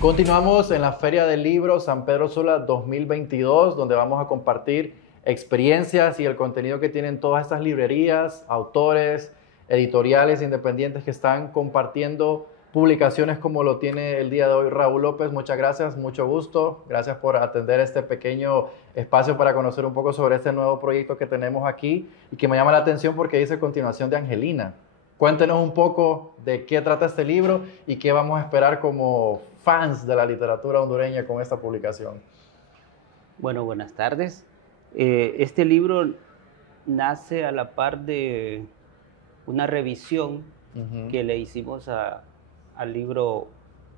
Continuamos en la Feria del Libro San Pedro Sula 2022, donde vamos a compartir experiencias y el contenido que tienen todas estas librerías, autores, editoriales independientes que están compartiendo publicaciones como lo tiene el día de hoy Raúl López. Muchas gracias, mucho gusto. Gracias por atender este pequeño espacio para conocer un poco sobre este nuevo proyecto que tenemos aquí y que me llama la atención porque dice continuación de Angelina. Cuéntenos un poco de qué trata este libro y qué vamos a esperar como fans de la literatura hondureña con esta publicación. Bueno, buenas tardes. Este libro nace a la par de una revisión que le hicimos al libro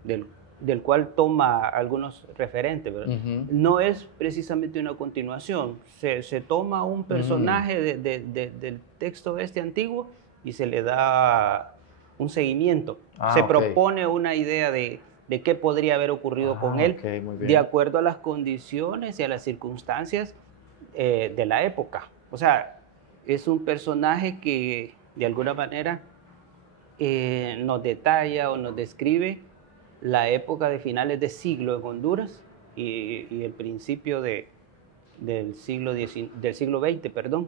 del cual toma algunos referentes, ¿verdad? No es precisamente una continuación, se toma un personaje del texto este antiguo y se le da un seguimiento. Se propone una idea de qué podría haber ocurrido con él, de acuerdo a las condiciones y a las circunstancias de la época. O sea, es un personaje que de alguna manera nos detalla o nos describe la época de finales de siglo en Honduras y el principio del siglo XX, perdón.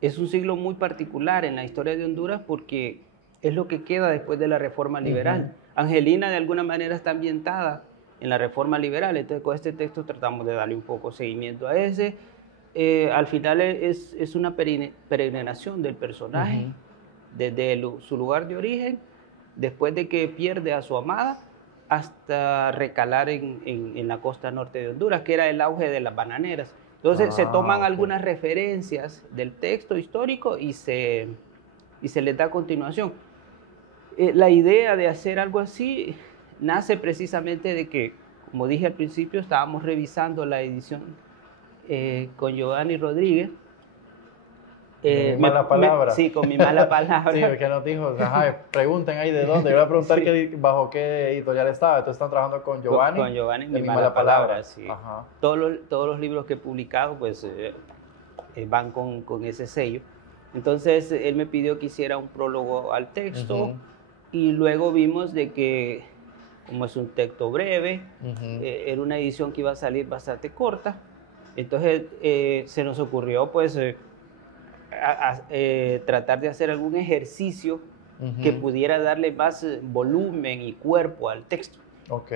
Es un siglo muy particular en la historia de Honduras porque es lo que queda después de la reforma liberal. Angelina de alguna manera está ambientada en la reforma liberal, entonces con este texto tratamos de darle un poco seguimiento a ese. Al final es una peregrinación del personaje desde su lugar de origen, después de que pierde a su amada, hasta recalar en la costa norte de Honduras, que era el auge de las bananeras. Entonces se toman algunas referencias del texto histórico y se les da continuación. La idea de hacer algo así nace precisamente de que, como dije al principio, estábamos revisando la edición con Giovanni Rodríguez. Mala palabra. Sí, con mi mala palabra. Sí, porque nos dijo, pregunten ahí de dónde. Yo voy a preguntar sí. Bajo qué editorial estaba. Entonces están trabajando con Giovanni. Con Giovanni, mi mala palabra, sí. Todos los libros que he publicado pues van con ese sello. Entonces él me pidió que hiciera un prólogo al texto y luego vimos de que, como es un texto breve, era una edición que iba a salir bastante corta. Entonces se nos ocurrió pues tratar de hacer algún ejercicio que pudiera darle más volumen y cuerpo al texto.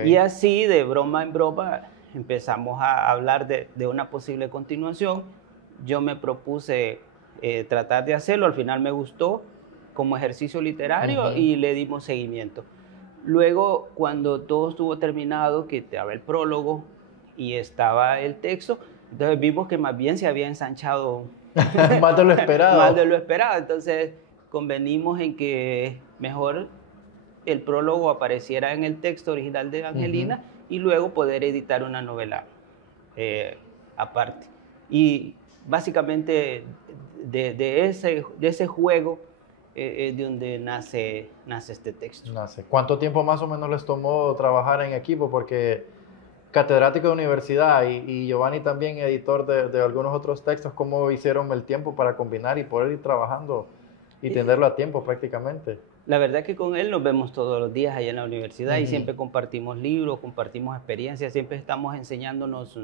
Y así, de broma en broma, empezamos a hablar de una posible continuación. Yo me propuse tratar de hacerlo, al final me gustó como ejercicio literario y le dimos seguimiento. Luego, cuando todo estuvo terminado, que estaba el prólogo y estaba el texto, entonces vimos que más bien se había ensanchado más de lo esperado. Más de lo esperado. Entonces convenimos en que mejor el prólogo apareciera en el texto original de Angelina y luego poder editar una novela aparte. Y básicamente de ese juego es de donde nace este texto. ¿Cuánto tiempo más o menos les tomó trabajar en equipo? Porque catedrático de universidad y Giovanni también editor de algunos otros textos, ¿cómo hicieron el tiempo para combinar y poder ir trabajando y tenerlo a tiempo prácticamente? La verdad es que con él nos vemos todos los días allá en la universidad y siempre compartimos libros, compartimos experiencias, siempre estamos enseñándonos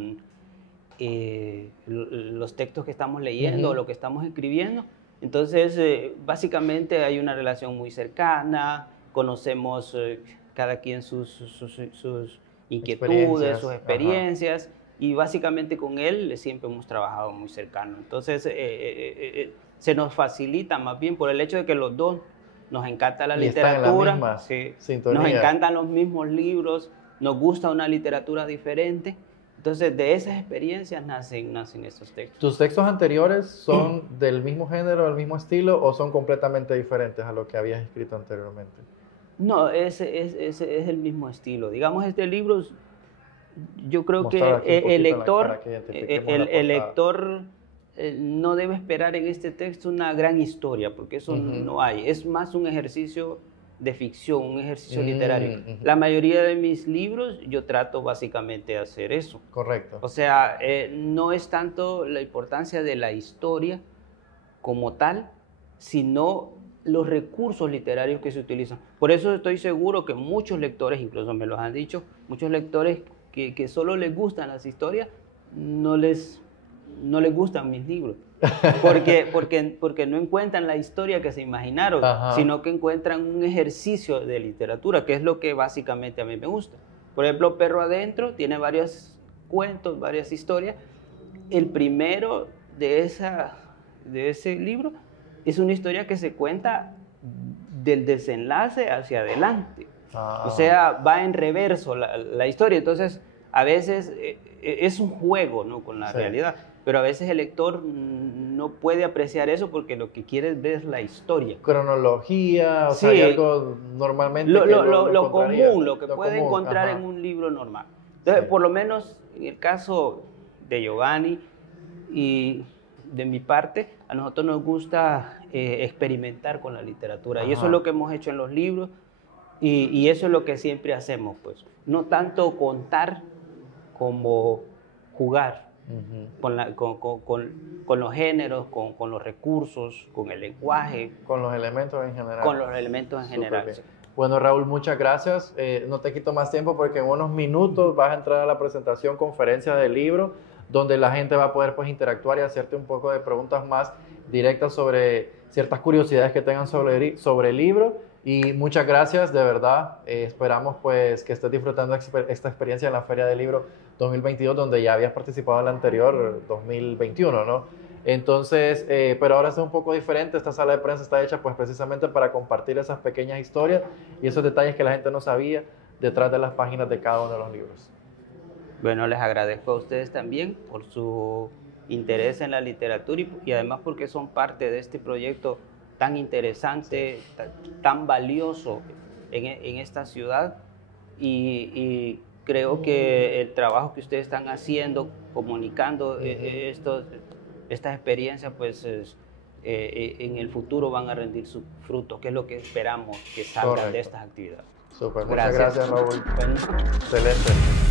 los textos que estamos leyendo o lo que estamos escribiendo. Entonces, básicamente hay una relación muy cercana, conocemos cada quien sus inquietudes, sus experiencias, y básicamente con él siempre hemos trabajado muy cercano. Entonces, se nos facilita más bien por el hecho de que los dos nos encanta la literatura, nos encantan los mismos libros, nos gusta una literatura diferente. Entonces, de esas experiencias nacen esos textos. ¿Tus textos anteriores son del mismo género, del mismo estilo, o son completamente diferentes a lo que habías escrito anteriormente? No, ese es el mismo estilo. Digamos, este libro, yo creo que el lector no debe esperar en este texto una gran historia, porque eso no hay. Es más un ejercicio de ficción, un ejercicio literario. La mayoría de mis libros yo trato básicamente de hacer eso. Correcto. O sea, no es tanto la importancia de la historia como tal, sino los recursos literarios que se utilizan. Por eso estoy seguro que muchos lectores, incluso me lo han dicho, muchos lectores que solo les gustan las historias, no les gustan mis libros. Porque no encuentran la historia que se imaginaron, Ajá. sino que encuentran un ejercicio de literatura, que es lo que básicamente a mí me gusta. Por ejemplo, Perro Adentro tiene varios cuentos, varias historias. El primero de ese libro es una historia que se cuenta del desenlace hacia adelante. O sea, va en reverso la historia. Entonces, a veces es un juego, ¿no?, con la realidad, pero a veces el lector no puede apreciar eso porque lo que quiere es ver la historia. Cronología, o Sí, sea, hay algo normalmente lo común, lo que puede común, encontrar ajá. en un libro normal. Entonces, por lo menos en el caso de Giovanni y de mi parte, a nosotros nos gusta experimentar con la literatura. Y eso es lo que hemos hecho en los libros y eso es lo que siempre hacemos, pues. No tanto contar como jugar con los géneros, con los recursos, con el lenguaje. Con los elementos en general. Con los elementos en general. Sí. Bueno, Raúl, muchas gracias. No te quito más tiempo porque en unos minutos vas a entrar a la presentación, conferencia del libro, donde la gente va a poder, pues, interactuar y hacerte un poco de preguntas más directas sobre ciertas curiosidades que tengan sobre el libro. Y muchas gracias, de verdad. Esperamos, pues, que estés disfrutando esta experiencia en la Feria del Libro 2022, donde ya habías participado en la anterior, 2021, ¿no? Entonces, pero ahora es un poco diferente. Esta sala de prensa está hecha, pues, precisamente para compartir esas pequeñas historias y esos detalles que la gente no sabía detrás de las páginas de cada uno de los libros. Bueno, les agradezco a ustedes también por su interés en la literatura y además porque son parte de este proyecto tan interesante, tan valioso en esta ciudad y creo que el trabajo que ustedes están haciendo, comunicando estas experiencias, pues en el futuro van a rendir sus frutos, que es lo que esperamos que salgan de estas actividades. Súper, muchas gracias, Raúl. Bueno. Excelente.